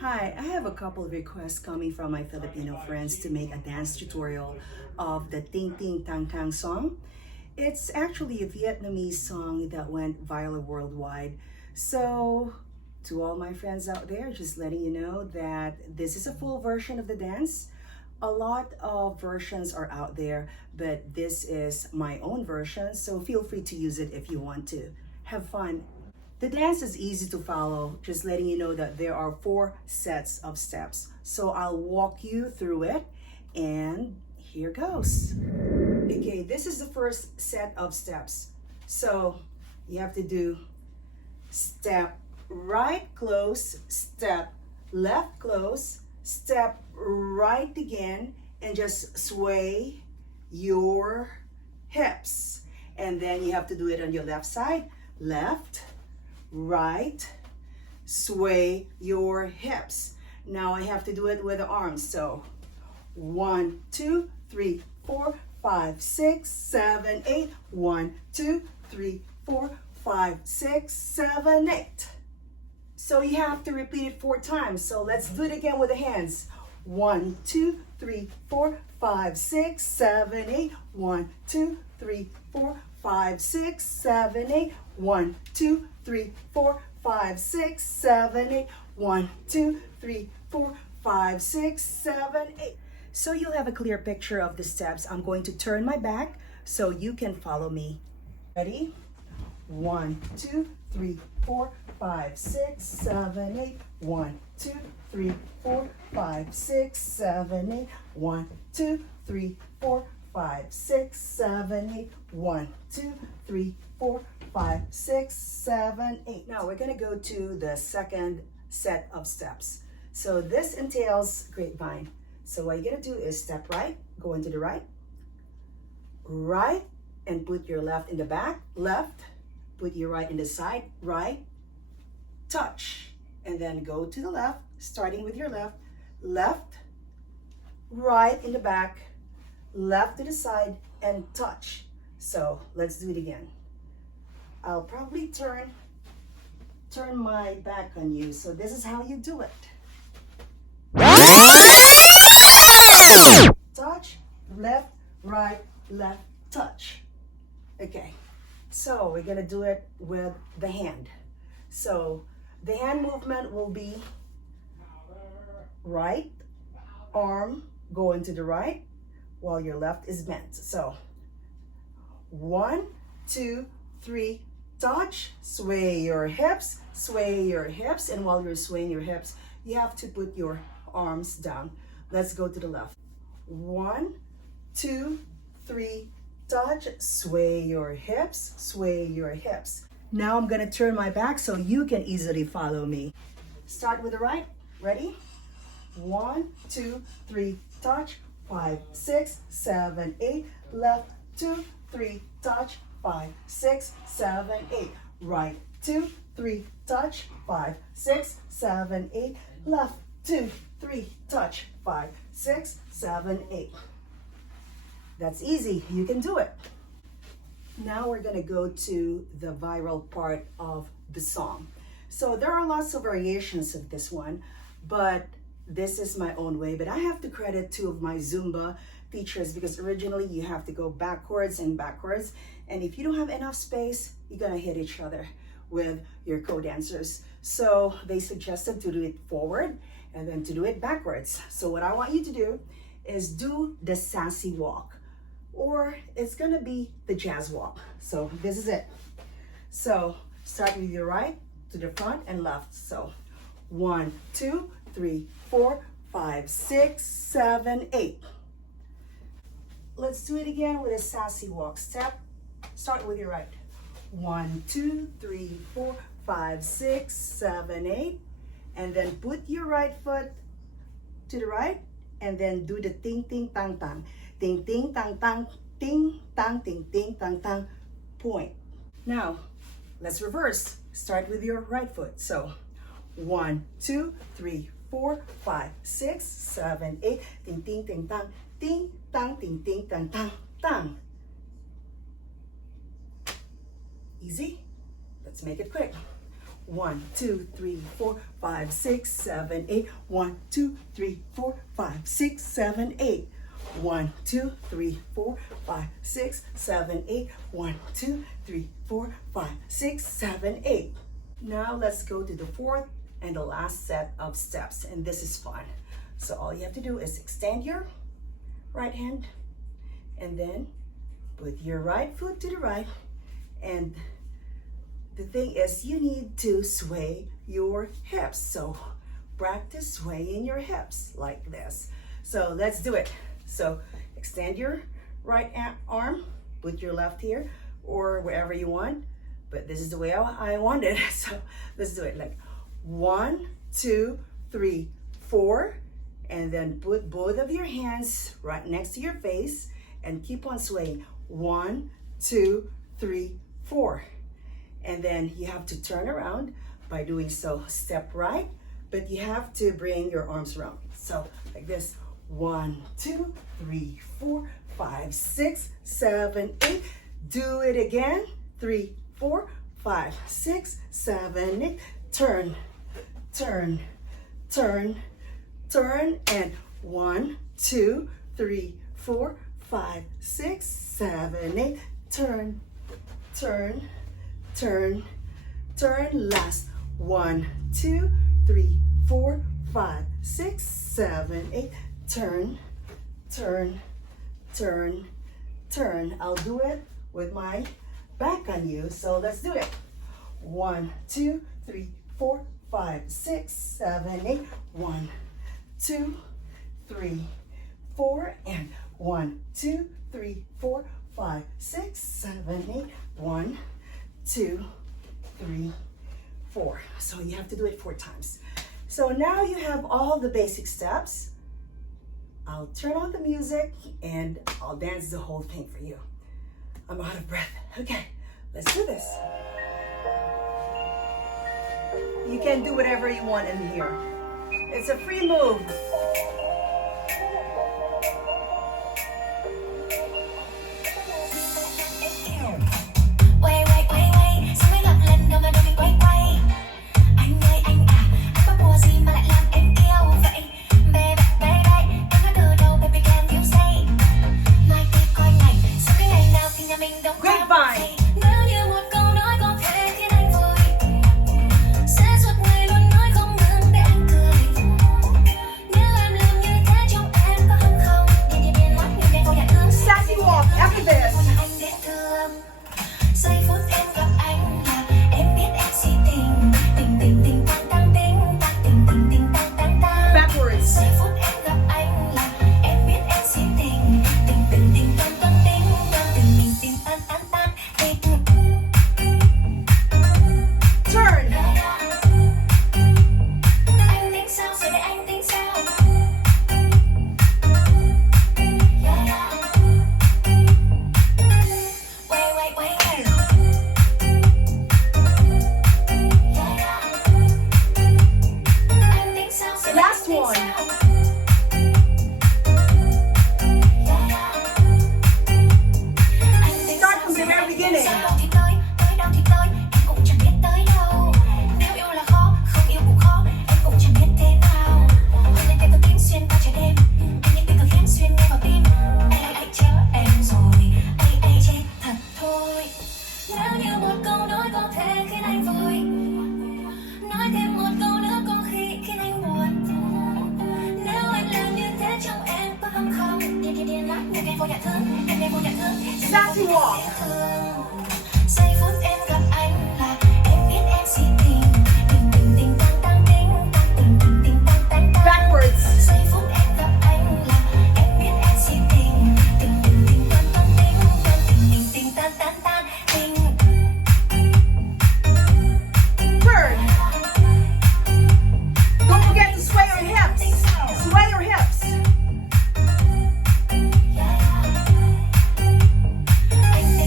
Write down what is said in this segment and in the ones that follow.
Hi, I have a couple of requests coming from my Filipino friends to make a dance tutorial of the TingTingTangTang song. It's actually a Vietnamese song that went viral worldwide. So, to all my friends out there, just letting you know that this is a full version of the dance. A lot of versions are out there, but this is my own version, so feel free to use it if you want to. Have fun. The dance is easy to follow, just letting you know that there are 4 sets of steps. So I'll walk you through it, and here goes. Okay, this is the first set of steps. So you have to do step right close, step left close, step right again, and just sway your hips. And then you have to do it on your left side, left, right, sway your hips. Now I have to do it with the arms. So 1, 2, 3, 4, 5, 6, 7, 8. 1, 2, 3, 4, 5, 6, 7, 8. So you have to repeat it 4 times. So let's do it again with the hands. 1, 2, 3, 4, 5, 6, 7, 8. 1, 2, 3, 4, 5, 6, 7, 8. 1, 2, 3, 4, 5, 6, 7, 8. 1, 2, 3, 4, 5, 6, 7, 8. So you'll have a clear picture of the steps. I'm going to turn my back so you can follow me. Ready? 1, 2, 3, 4, 5, 6, 7, 8. 1, 2, 3, 4, 5, 6, 7, 8. 1, 2, 3, 4, 5, 6, 7, 8. 1, 2, 3, 4, 5, 6, 7, 8. Now we're going to go to the second set of steps. So this entails grapevine. So what you're going to do is step right, go into the right, right, and put your left in the back, left, put your right in the side, right, touch, and then go to the left, starting with your left, left, right in the back, left to the side, and touch. So let's do it again. I'll probably turn my back on you. So this is how you do it. Touch, left, right, left, touch. Okay, so we're gonna do it with the hand. So the hand movement will be right arm going to the right while your left is bent. So 1, 2, 3, touch, sway your hips, and while you're swaying your hips, you have to put your arms down. Let's go to the left. 1, 2, 3, touch, sway your hips, sway your hips. Now I'm gonna turn my back so you can easily follow me. Start with the right, ready? 1, 2, 3, touch, 5, 6, 7, 8, left, 2, 3, touch, 5, 6, 7, 8, right, 2, 3, touch, 5, 6, 7, 8, left, 2, 3, touch, 5, 6, 7, 8. That's easy, you can do it. Now we're gonna go to the viral part of the song. So there are lots of variations of this one, but this is my own way. But I have to credit 2 of my Zumba teachers because originally you have to go backwards and backwards. And if you don't have enough space, you're gonna hit each other with your co-dancers. So they suggested to do it forward and then to do it backwards. So what I want you to do is do the sassy walk, or it's gonna be the jazz walk. So this is it. So start with your right to the front and left. So 1, 2, 3, 4, 5, 6, 7, 8. Let's do it again with a sassy walk. Start with your right. 1, 2, 3, 4, 5, 6, 7, 8. And then put your right foot to the right and then do the ting ting tang tang. Ting ting tang tang, ting tang ting ting tang tang, point. Now, let's reverse. Start with your right foot. So 1, 2, 3, 4, 5, 6, 7, 8. Ting ting ting tang, ting tang ting ting tang tang tang. Easy? Let's make it quick. 1, 2, 3, 4, 5, 6, 7, 8. 1, 2, 3, 4, 5, 6, 7, 8. 1, 2, 3, 4, 5, 6, 7, 8. 1, 2, 3, 4, 5, 6, 7, 8. Now let's go to the fourth and the last set of steps, and this is fun. So all you have to do is extend your right hand and then put your right foot to the right, and the thing is you need to sway your hips. So practice swaying your hips like this. So let's do it. So extend your right arm, put your left here or wherever you want, but this is the way I want it. So let's do it like 1, 2, 3, 4, and then put both of your hands right next to your face and keep on swaying. 1, 2, 3, 4. And then you have to turn around by doing so. Step right, but you have to bring your arms around. So like this. 1, 2, 3, 4, 5, 6, 7, 8. Do it again. 3, 4, 5, 6, 7, 8. Turn, turn, turn, turn, and 1, 2, 3, 4, 5, 6, 7, 8. Turn, turn, turn, turn. Last. 1, 2, 3, 4, 5, 6, 7, 8. Turn, turn, turn, turn. I'll do it with my back on you. So let's do it. 1, 2, 3, 4, 5, 6, 7, 8. 1, 2, 3, 4, and 1, 2, 3, 4, 5, 6, 7, 8. 1, 2, 3, 4. So you have to do it 4 times. So now you have all the basic steps. I'll turn on the music and I'll dance the whole thing for you. I'm out of breath. Okay, let's do this. You can do whatever you want in here. It's a free move. Sassy walk. Backwards. Turn. Don't forget to sway your hips. Sway your hips.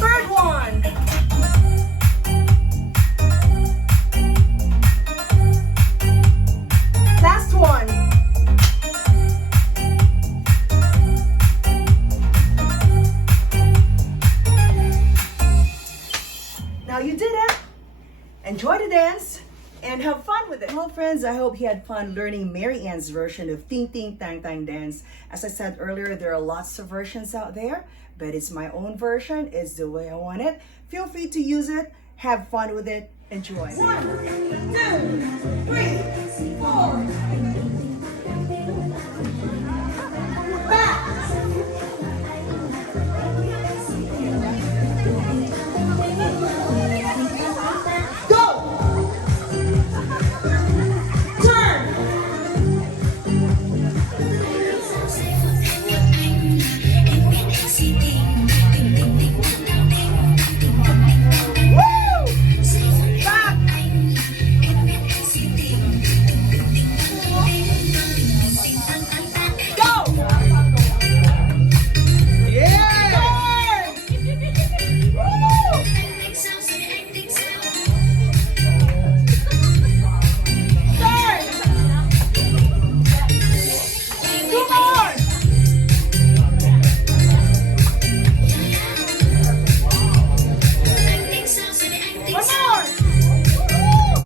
Third friends, I hope you had fun learning MaryAnn's version of Ting Ting Tang Tang dance. As I said earlier, there are lots of versions out there, but it's my own version. It's the way I want it. Feel free to use it. Have fun with it. Enjoy. 1, 2, 3.